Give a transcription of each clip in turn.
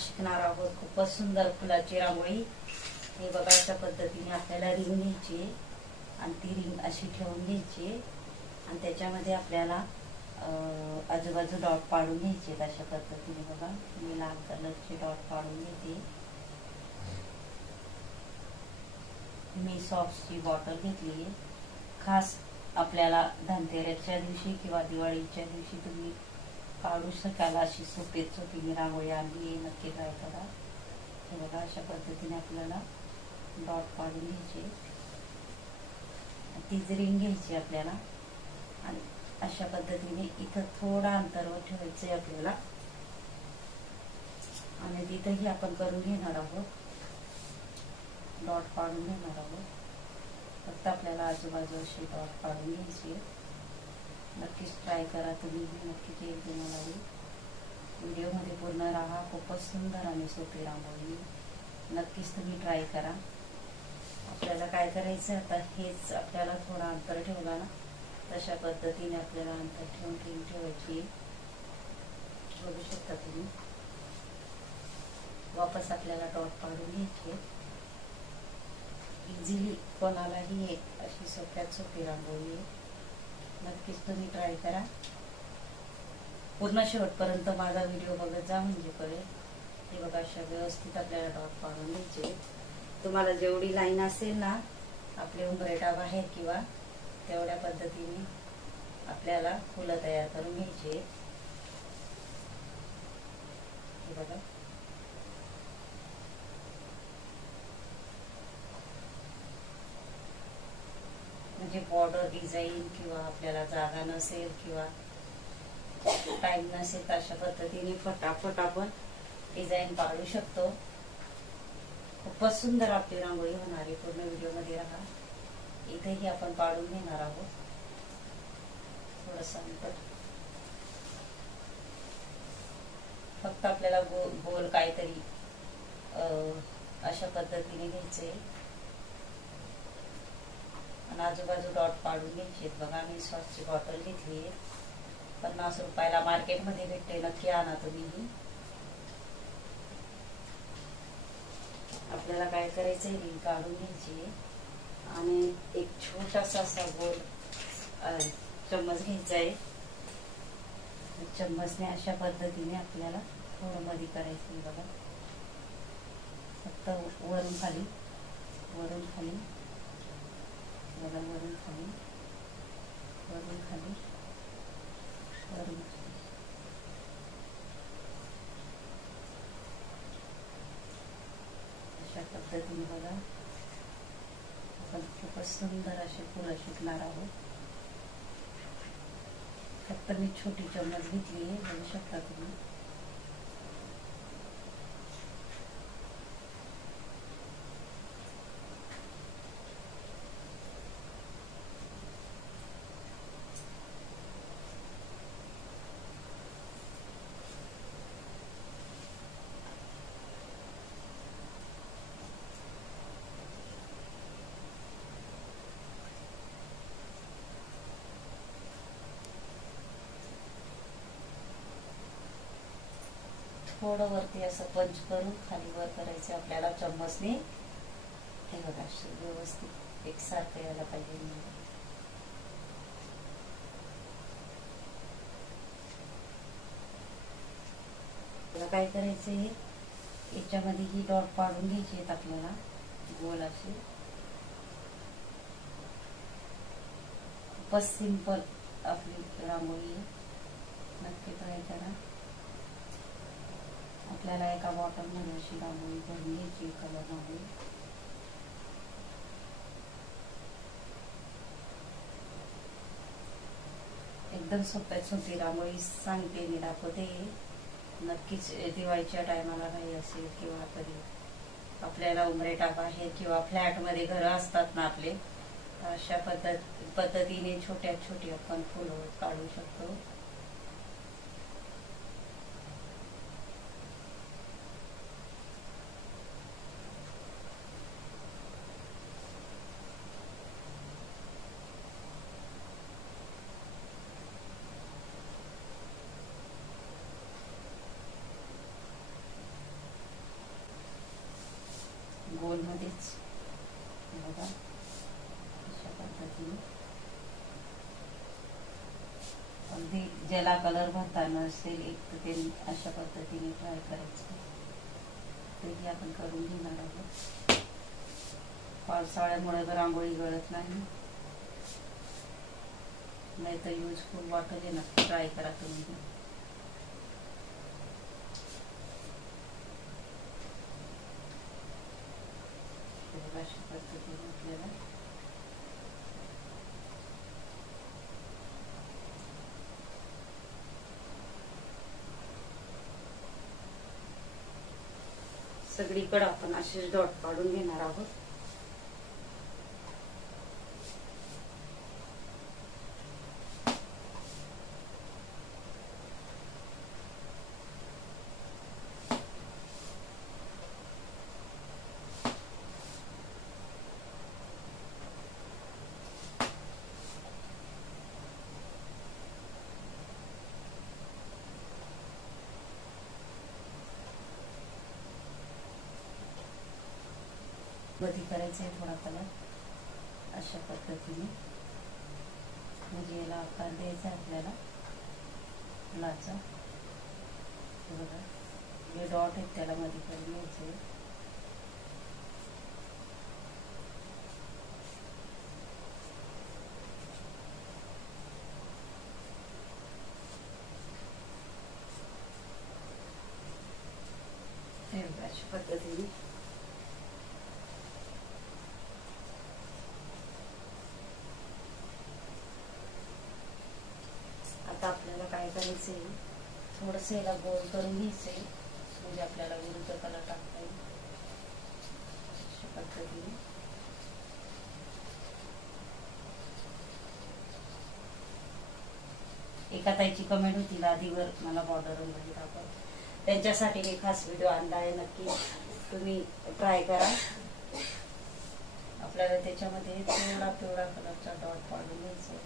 शिकणार आहोत. खूपच सुंदर फुलाची रांगोळी. हे बघा, अशा पद्धतीने आपल्याला रिंग घ्यायची आणि ती रिंग अशी ठेवून घ्यायची आणि त्याच्यामध्ये आपल्याला आजूबाजू डॉट पाडून घ्यायचे. अशा पद्धतीने बघा, मी लाल कलरचे डॉट पाडून घेते. मी सॉफ्टची बॉटल घेतली. खास आपल्याला धनतेरसच्या दिवशी किंवा दिवाळीच्या दिवशी तुम्ही काढू शकाल अशी सोपी रांगोळी आणली. नक्की ट्राय करा. हे बघा, अशा पद्धतीने आपल्याला डॉट पाडून घ्यायचे. तीच रिंग घ्यायची आपल्याला आणि अशा पद्धतीने इथं थोडा अंतरावर ठेवायचं आपल्याला आणि तिथंही आपण करून घेणार आहोत. डॉट पाडून घेणार आहोत. फक्त आपल्याला आजूबाजू अशी डॉट पाडून घ्यायची. नक्कीच ट्राय करा तुम्ही. नक्कीच एक तुम्हाला व्हिडिओमध्ये पूर्ण राहा. खूपच सुंदर आणि सोपी रांगोळी. नक्कीच तुम्ही ट्राय करा. आपल्याला काय करायचं आता, हेच आपल्याला थोडा अंतर ठेवला ना, तशा पद्धतीने आपल्याला अंतर ठेवून रिंग ठेवायची. बघू शकता तुम्ही. वापस आपल्याला डॉट पाडून घ्यायची. इझिली कोणालाही एक अशी सोप्यात सोपी रांगोळी आहे. नक्कीच तुम्ही ट्राय करा. पूर्ण शेवटपर्यंत माझा व्हिडिओ बघत जा म्हणजे कळेल. हे बघा, अशा व्यवस्थित आपल्याला डॉट पाडून घ्यायचे. तुम्हाला जेवढी लाईन असेल ना आपले उंबरेटा बाहेर किंवा तेवढ्या पद्धतीने आपल्याला फुलं तयार करून घ्यायची. हे बघा, म्हणजे बॉर्डर डिझाईन किंवा आपल्याला जागा नसेल किंवा टाइम नसेल तर अशा पद्धतीने फटाफट आपण डिझाईन पाडू शकतो. खूपच सुंदर आपली रांगोळी होणार आहे. पूर्ण व्हिडिओमध्ये राहा. इथेही आपण पाडून घेणार आहोत. थोडंसं अंतर. फक्त आपल्याला गोल काहीतरी अशा पद्धतीने घ्यायचे आणि आजूबाजू डॉट पाडून घ्यायचे. बघा, मी सॉसची बॉटल घेतली. 50 रुपयाला मार्केटमध्ये भेटते. नक्की आणा तुम्ही. आपल्याला काय करायचंय, रिंग काढून घ्यायची आणि एक छोटासा असा गोल चम्मच घ्यायचा आहे. चम्मचने अशा पद्धतीने आपल्याला थोडं मध्ये करायचं. बघा, फक्त वरून खाली वरून खाली बघा, वरून खाली वरून खाली वरून खाली. अशा पद्धतीने बघा, आपण खूपच सुंदर असे फुलं शिकणार आहोत. फक्त मी छोटी चम्मच घेतली आहे. बघू शकता तुम्ही. थोडं वरती असं पंच करून खाली वर करायचं आपल्याला चम्मचने. हे बघा, व्यवस्थित एकसारखं यायला पाहिजे. काय करायचंय, याच्यामध्ये ही डॉट पाडून घ्यायची आहेत आपल्याला गोल अशी. खूपच सिंपल आपली रांगोळी आहे. नक्की ट्राय करा. आपल्याला एका बॉटलमध्ये अशी रांगोळी भरून घ्यायची. कलर रांगोळी. एकदम सोप्यात सोपी रांगोळी सांगते मी, दाखवते. नक्कीच दिवाळीच्या टायमाला काही असेल किंवा कधी आपल्याला उंबरेटा बाहेर किंवा फ्लॅटमध्ये घरं असतात ना आपले, अशा पद्धतीने छोट्या छोटी आपण फुलं काढू शकतो. गोलमध्येच बघा अशा पद्धतीने. अगदी ज्याला कलर भरताना असेल एक तर ते अशा पद्धतीने ट्राय करायचं. तेही आपण करून घेणार आहोत. पावसाळ्यामुळे रांगोळी गळत नाही, नाही तर युजफुल वाटेल. नक्की ट्राय करा तुम्ही. अशा पद्धतीने आपल्याला सगळीकडे आपण असेच डॉट पाडून घेणार आहोत. मध्ये करायचं आहे थोडा कलर अशा पद्धतीने. म्हणजे याला आकार द्यायचा आपल्याला फुलाचा. बघा जे डॉट आहेत त्याला मध्ये करून घ्यायचं आहे. अशा पद्धतीने आता आपल्याला काय करायचंय, थोडंसं याला गोल करून घ्यायचंय म्हणजे आपल्याला विरुद्ध कलर टाकता येईल. अशा पद्धतीने एका ताईची कमेंट होती लादीवर मला बॉर्डर रंगवली दाखव, त्यांच्यासाठी मी खास व्हिडिओ आणला आहे. नक्की तुम्ही ट्राय करा. आपल्याला त्याच्यामध्ये पिवळा पिवळा कलरचा डॉट पाडून घ्यायचा.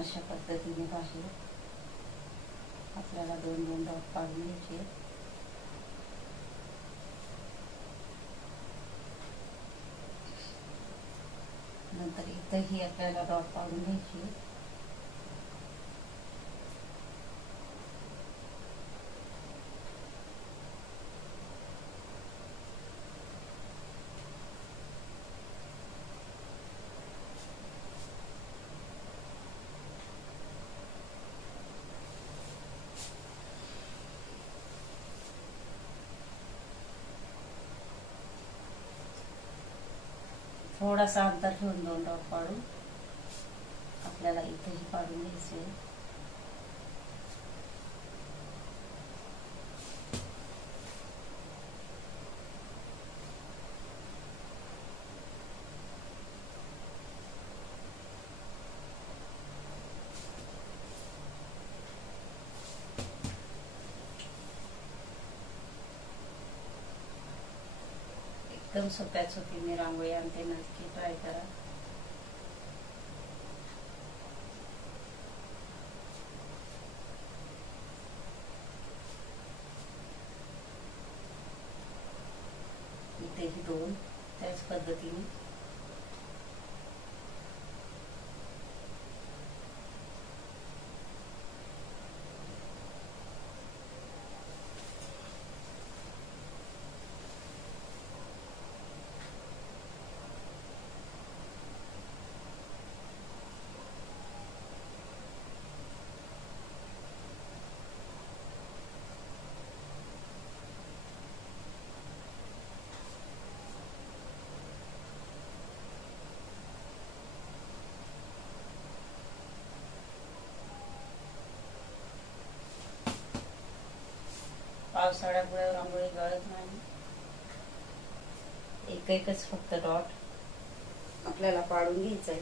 अशा पद्धतीने बाहेर आपल्याला दोन दोन डॉट पाडून घ्यायचे. नंतर इथंही आपल्याला डॉट पाडून घ्यायची. थोडासा अंतर ठेवून दोन डॉट पाडून आपल्याला इथेही पाडून घ्यायचे. एकदम सोप्या सोपीने रांगोळी आणते, नक्की ट्राय करा. इथेही दोन त्याच पद्धतीने पावसाळ्यामुळे रांगोळी गळत नाही. एकच फक्त डॉट आपल्याला पाडून घ्यायचा आहे.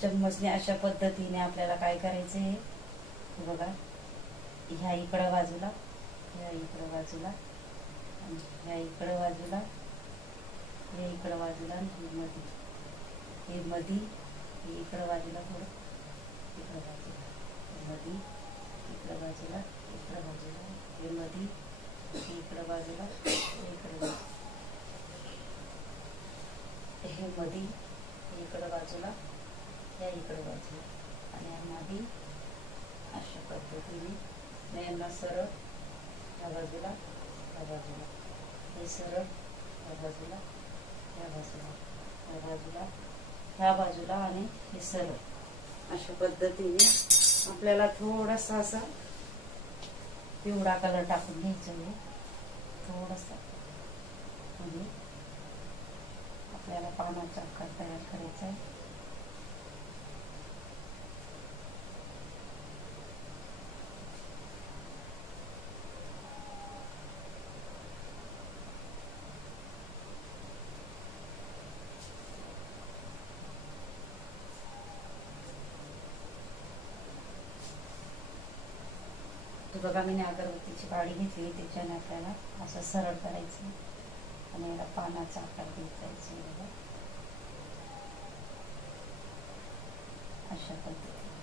चम्मचने अशा पद्धतीने आपल्याला काय करायचं आहे, बघा, ह्या इकडं बाजूला, ह्या इकडं बाजूला, आणि ह्या इकडं बाजूला, हे इकडं बाजूला, आणि हे मधी, हे इकडं बाजूला, थोडं इकडं बाजूला, मधी, इकडं बाजूला, इकडं बाजूला, हे मधी, इकडं बाजूला, इकडं बाजूला, हे मधी, इकडं बाजूला, या इकडं बाजूला, आणि यामध्ये अशा पद्धतीने यांना सरळ या बाजूला, या बाजूला, हे सरळ या बाजूला, या बाजूला, या बाजूला, ह्या बाजूला, आणि हे सरळ अशा पद्धतीने आपल्याला थोडासा असा पिवळा कलर टाकून घ्यायचा आहे. थोडासा म्हणजे आपल्याला पानाचा आकार तयार करायचा आहे. बघा, मी अगरबत्तीची काडी घेतली, त्याच्याने आपल्याला असं सरळ करायचं आणि याला पानाचा आकार द्यायचा. बघा, अशा पद्धतीने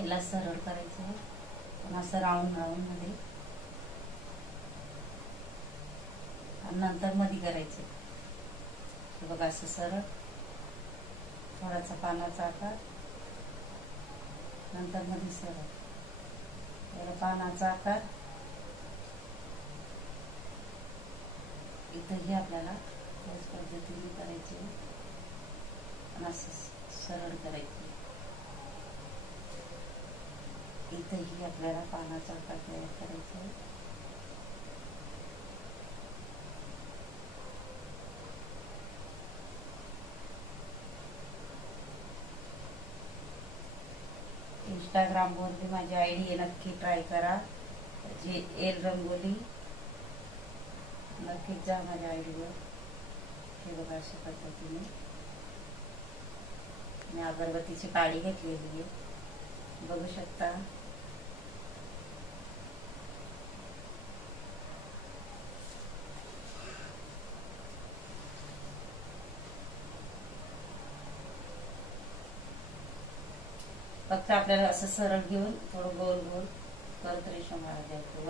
याला सरळ करायचं आहे. पण असं राऊंड राऊंड मध्ये, आणि नंतर मध्ये करायचं. बघा, असं सरळ, थोडासा पानाचा आकार, नंतर मध्ये सरळ, याला पानाचा आकार. इथंही आपल्याला त्याच पद्धतीने करायचे आणि असं सरळ करायचे. इथंही आपल्याला पानाचा आकार तयार करायचा आहे. इंस्टाग्रामवरती माझी आयडी आहे, नक्की ट्राय करा. JL रंगोली, नक्कीच जा माझ्या आयडीवर. हे बघा, अशा पद्धतीने मी अगरबत्तीची काडी घेतलेली आहे, बघू शकता. फक्त आपल्याला असं सरळ घेऊन थोडं गोल गोल करत रेषा मारा द्यायचं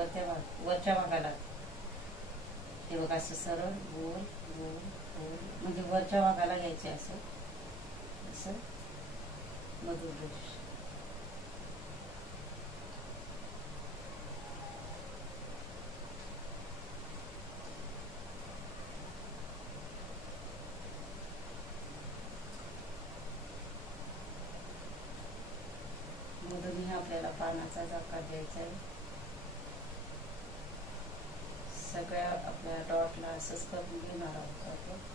वरच्या भागाला. हे बघा, असं सरळ गोल गोल गोल, म्हणजे वरच्या भागाला घ्यायचे. असं असं मधून रेषा. मधूनही आपल्याला पानाचा आकार द्यायचा आहे. सगळ्या आपल्या डॉटला असंच करून घेणार आहोत आपण.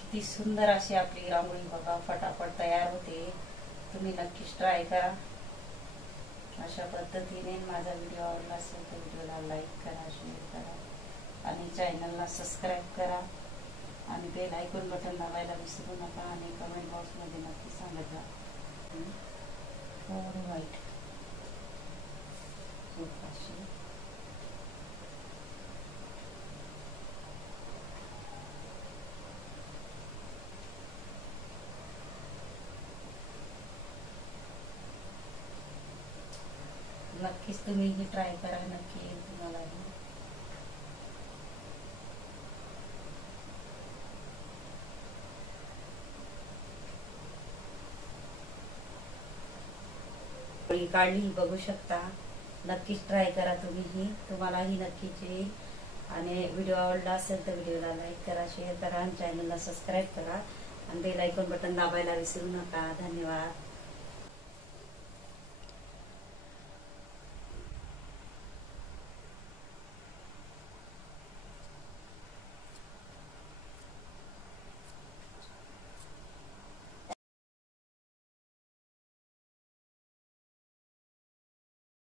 किती सुंदर अशी आपली रांगोळी बघा फटाफट तयार होते. तुम्ही नक्कीच ट्राय करा. अशा पद्धतीने माझा व्हिडिओ आवडला असेल तर व्हिडिओला लाईक करा, शेअर करा आणि चॅनलला सबस्क्राईब करा आणि बेल आयकॉन बटन दाबायला विसरू नका. आणि कमेंट बॉक्समध्ये नक्की सांगत जा. थोडं वाईट नक्कीच तुम्ही ट्राय करा. नक्की तुम्हाला काढली बघू शकता. नक्कीच ट्राय करा तुम्हीही, तुम्हालाही नक्कीच येईल. आणि व्हिडिओ आवडला असेल तर व्हिडिओला लाईक करा, शेअर करा आणि चॅनलला सबस्क्राईब करा आणि बेल आयकॉन बटन दाबायला विसरू नका. धन्यवाद.